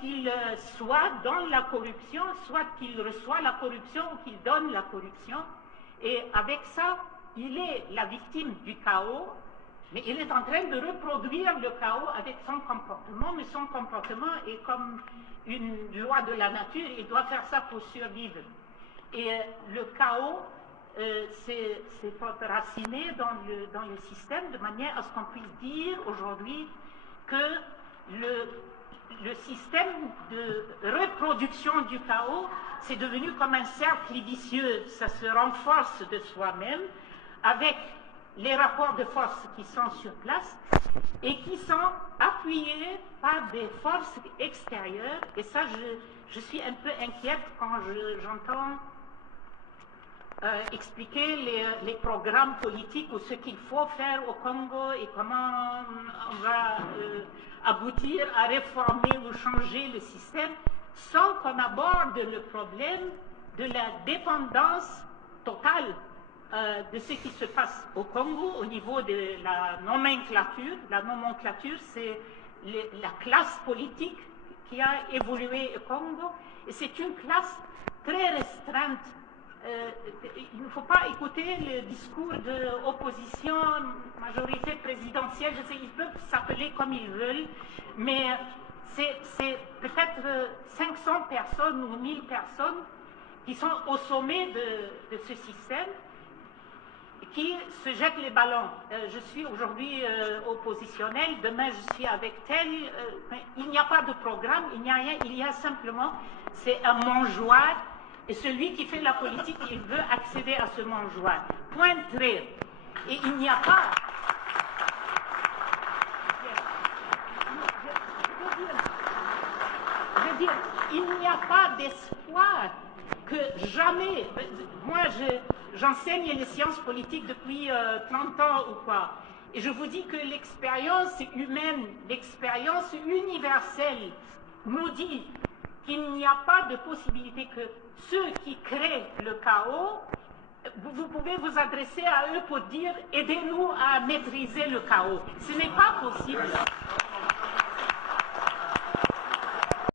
qu'il soit dans la corruption, soit qu'il reçoit la corruption ou qu'il donne la corruption. Et avec ça, il est la victime du chaos, mais il est en train de reproduire le chaos avec son comportement, mais son comportement est comme une loi de la nature, il doit faire ça pour survivre. Et le chaos, c'est raciné dans le système de manière à ce qu'on puisse dire aujourd'hui que le système de reproduction du chaos, c'est devenu comme un cercle vicieux, ça se renforce de soi-même avec les rapports de force qui sont sur place et qui sont appuyés par des forces extérieures. Et ça, je suis un peu inquiète quand j'entends expliquer les programmes politiques ou ce qu'il faut faire au Congo et comment on va aboutir à réformer ou changer le système sans qu'on aborde le problème de la dépendance totale de ce qui se passe au Congo au niveau de la nomenclature. La nomenclature, c'est la classe politique qui a évolué au Congo et c'est une classe très restreinte. Il ne faut pas écouter le discours de l'opposition, majorité présidentielle, je sais, ils peuvent s'appeler comme ils veulent, mais c'est peut-être 500 personnes ou 1000 personnes qui sont au sommet de ce système, qui se jettent les ballons. Je suis aujourd'hui oppositionnel, demain je suis avec tel, mais il n'y a pas de programme, il n'y a rien, il y a simplement, c'est un mangeoire. Et celui qui fait la politique, il veut accéder à ce mangeoire. Point trait. Et il n'y a pas... Je veux dire, il n'y a pas d'espoir que jamais... Moi, j'enseigne les sciences politiques depuis 30 ans ou quoi. Et je vous dis que l'expérience humaine, l'expérience universelle nous dit qu'il n'y a pas de possibilité que ceux qui créent le chaos, vous pouvez vous adresser à eux pour dire « aidez-nous à maîtriser le chaos ». Ce n'est pas possible.